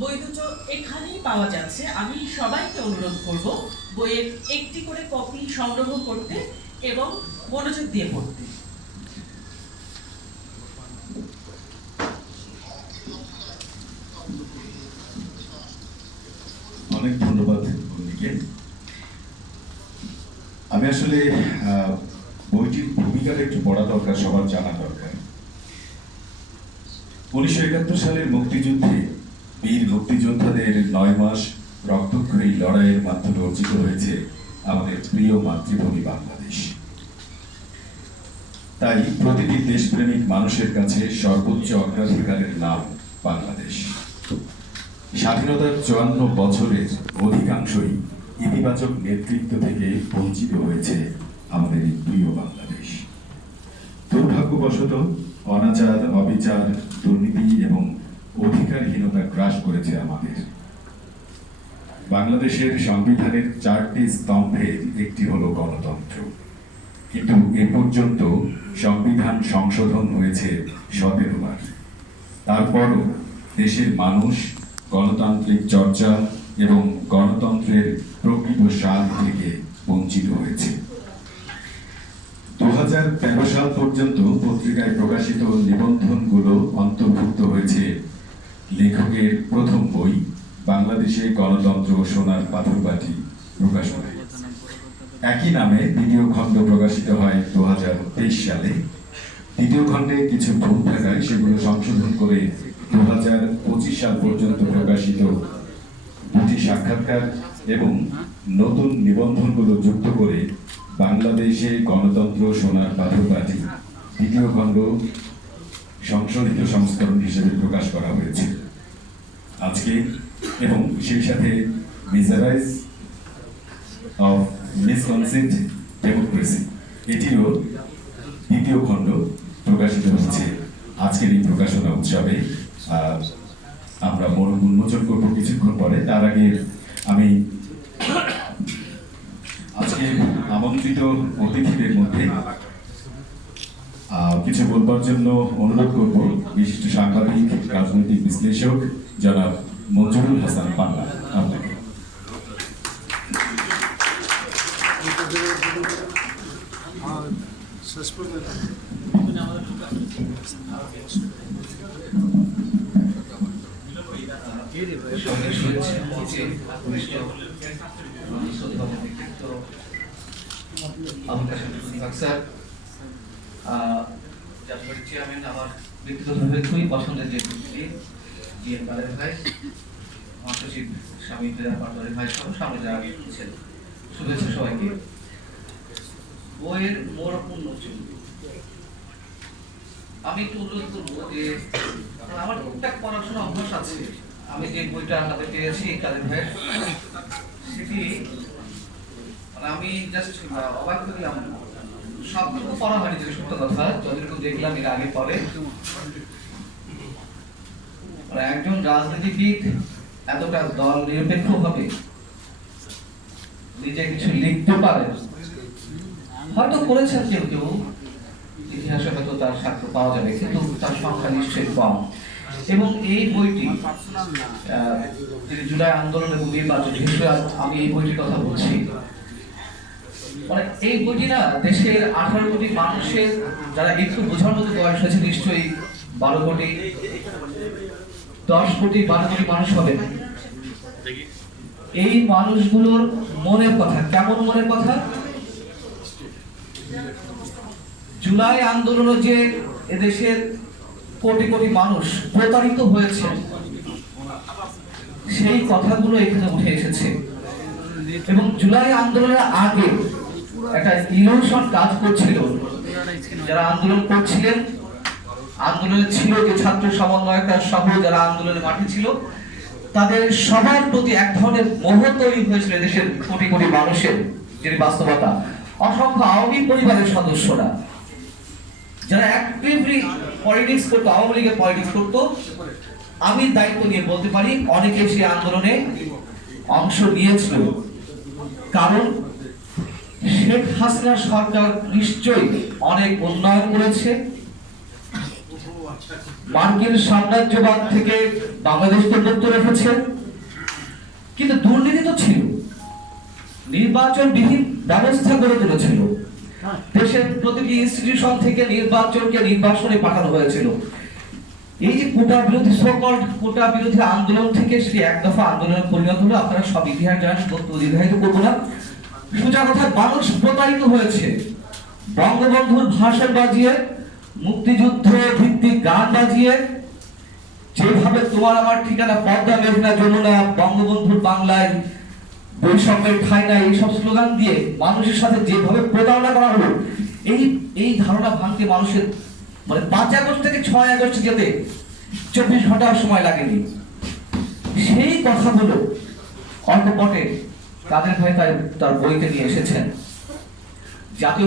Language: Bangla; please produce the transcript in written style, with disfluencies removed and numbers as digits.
বই দুটো এখানেই পাওয়া যাচ্ছে। আমি সবাইকে অনুরোধ করব বইয়ের একটি করে কপি সংগ্রহ করতে এবং মনোযোগ দিয়ে পড়তে। অনেক ধন্যবাদ বন্ধুকে। আমি আসলে বইটির ভূমিকাটা একটু পড়া দরকার, সবার জানা দরকার। 1971 সালের মুক্তিযুদ্ধে বীর মুক্তিযোদ্ধাদের 9 মাস রক্তক্ষয়ী লড়াইয়ের মাধ্যমে অর্জিত হয়েছে আমাদের প্রিয় মাতৃভূমি বাংলাদেশ। তাই প্রতিটি দেশপ্রেমিক মানুষের কাছে সর্বোচ্চ অগ্রাধিকারের নাম বাংলাদেশ। স্বাধীনতার 54 বছরের অধিকাংশই ইতিবাচক নেতৃত্ব থেকে বঞ্চিত হয়েছে আমাদের এই প্রিয় বাংলাদেশ। দুর্ভাগ্যবশত অনাচার, অবিচার, দুর্নীতি এবং অধিকারহীনতা গ্রাস করেছে আমাদের। বাংলাদেশের সংবিধানের 4টি স্তম্ভের একটি হলো গণতন্ত্র, কিন্তু এ পর্যন্ত সংবিধান সংশোধন হয়েছে 17 বার। তারপরও দেশের মানুষ গণতান্ত্রিক চর্চা এবং গণতন্ত্রের প্রকৃত স্বাদ থেকে বঞ্চিত হয়েছে। 2013 সাল পর্যন্ত পত্রিকায় প্রকাশিত নিবন্ধনগুলো অন্তর্ভুক্ত হয়েছে লেখকের প্রথম বই বাংলাদেশে গণতন্ত্র সোনার পাথরবাটি প্রকাশনায়। একই নামে দ্বিতীয় খণ্ড প্রকাশিত হয় 2023 সালে। দ্বিতীয় খণ্ডে কিছু ভুল থাকায় সেগুলো সংশোধন করে 2025 সাল পর্যন্ত প্রকাশিত 2টি সাক্ষাৎকার এবং নতুন নিবন্ধনগুলো যুক্ত করে বাংলাদেশে গণতন্ত্র সোনার পাথরবাটি দ্বিতীয় খণ্ড সংশোধিত সংস্করণ হিসেবে প্রকাশ করা হয়েছে আজকে। এবং সেই সাথে মিজারাইজ অফ মিসকনসেপ্ট ডেমোক্রেসি, এটিও দ্বিতীয় খণ্ড প্রকাশিত হচ্ছে আজকের এই প্রকাশনা উৎসবে। আমরা উন্মোচন করবো কিছুক্ষণ পরে। তার আগে আমি আজকে আমন্ত্রিত অতিথিদের মধ্যে কিছু বলবার জন্য অনুরোধ করব বিশিষ্ট সাংবাদিক, রাজনৈতিক বিশ্লেষক জনাব মঞ্জুরুল হাসান পান্না আপনাকে। আমার ব্যক্তিগতভাবে খুবই পছন্দের যে জিএম কাদের ভাই, মহাসচিব স্বামী পাটোয়ারি ভাই সহ সামনে যারা ছিল, শুভেচ্ছা সবাইকে। বইয়ের মোড় উন্মোচন আমি একটু অনুরোধ করবো যে আমার টুকটাক পড়াশোনা অভ্যাস আছে। আমি যে বইটা হাতে পেয়েছি কাদের ভাইয়ের, সেটি আমি জাস্ট অবাক হয়ে গেলাম। সবটুকু পড়া হয়নি, যেটা সত্য কথা, যতটুকু দেখলাম এর আগে পরে। একজন রাজনীতিবিদ এতটা দল নিরপেক্ষ ভাবে নিজে কিছু লিখতে পারে, হয়তো করেছেন কেউ কেউ, ইতিহাসে হয়তো তার সাক্ষ্য পাওয়া যাবে, কিন্তু তার সংখ্যা নিশ্চয়ই কম। এবং এই বইটি জুলাই আন্দোলন এবং নির্বাচন, আমি এই বইটির কথা বলছি, মানে এই বইটি না দেশের 18 কোটি মানুষের, যারা একটু বোঝার মতো বয়স হয়েছে, নিশ্চয়ই 12 কোটি 10 কোটি 12 কোটি মানুষ হবে। এই মানুষগুলোর মনের কথা, কেমন মনের কথা? জুলাই আন্দোলনে যে এদেশের কোটি কোটি মানুষ প্রতারিত হয়েছে, সেই কথাগুলো এখানে উঠে এসেছে। এবং জুলাই আন্দোলনের আগে একটা ইলিউশন কাজ করছিল, যারা আন্দোলন করছিলেন, আন্দোলনে ছিল যে ছাত্র সমন্বয়করা সহ যারা আন্দোলনের মাঠে ছিল, তাদের সবার প্রতি এক ধরনের মোহ তৈরি হয়েছিল দেশের কোটি কোটি মানুষের। যে বাস্তবতা, অসংখ্য আওয়ামী পরিবারের সদস্যরা যারা অ্যাক্টিভলি পলিটিক্স করতো, আওয়ামী লীগের পলিটিক্স করতো, আমি দায়িত্ব নিয়ে বলতে পারি অনেকে সেই আন্দোলনে অংশ নিয়েছিল। কারণ শেখ হাসিনা সরকার নিশ্চয়ই অনেক উন্নয়ন করেছে, মার্কিন সাম্রাজ্যবাদ থেকে বাংলাদেশকে মুক্ত রেখেছে, কিন্তু দুর্নীতি তো ছিল, নির্বাচন বিহীন ব্যবস্থা গড়ে তুলেছিল, দেশের প্রতিটি ইনস্টিটিউশন থেকে নির্বাচনে পাঠানো হয়েছিল। এই যে কোটা বিরোধী কোটা বিরোধী আন্দোলন থেকে সে এক দফা আন্দোলনের পরিণত হলো। আপনারা সব ইতিহাস জানেন, বক্তব্য দীর্ঘায়িত করবো না। সোজা কথা, মানুষ প্রতারিত হয়েছে। বঙ্গবন্ধুর ভাষণ বাজিয়ে, মুক্তিযুদ্ধ ভিত্তিক গান বাজিয়ে, যেভাবে তোমার আমার ঠিকানা পদ্মা মেঘনা যমুনা, বঙ্গবন্ধুর বাংলায় বৈষম্যের ঠাঁই নাই, এইসব স্লোগান দিয়ে মানুষের সাথে যেভাবে প্রতারণা করা হলো, এই ধারণা ভাঙতে মানুষের মানে 5 আগস্ট থেকে 6 আগস্ট যেতে 24 ঘন্টার সময় লাগেনি। সেই কথাগুলো অল্পপটে কাদের ভাই তার বইতে নিয়ে এসেছেন। জাতীয়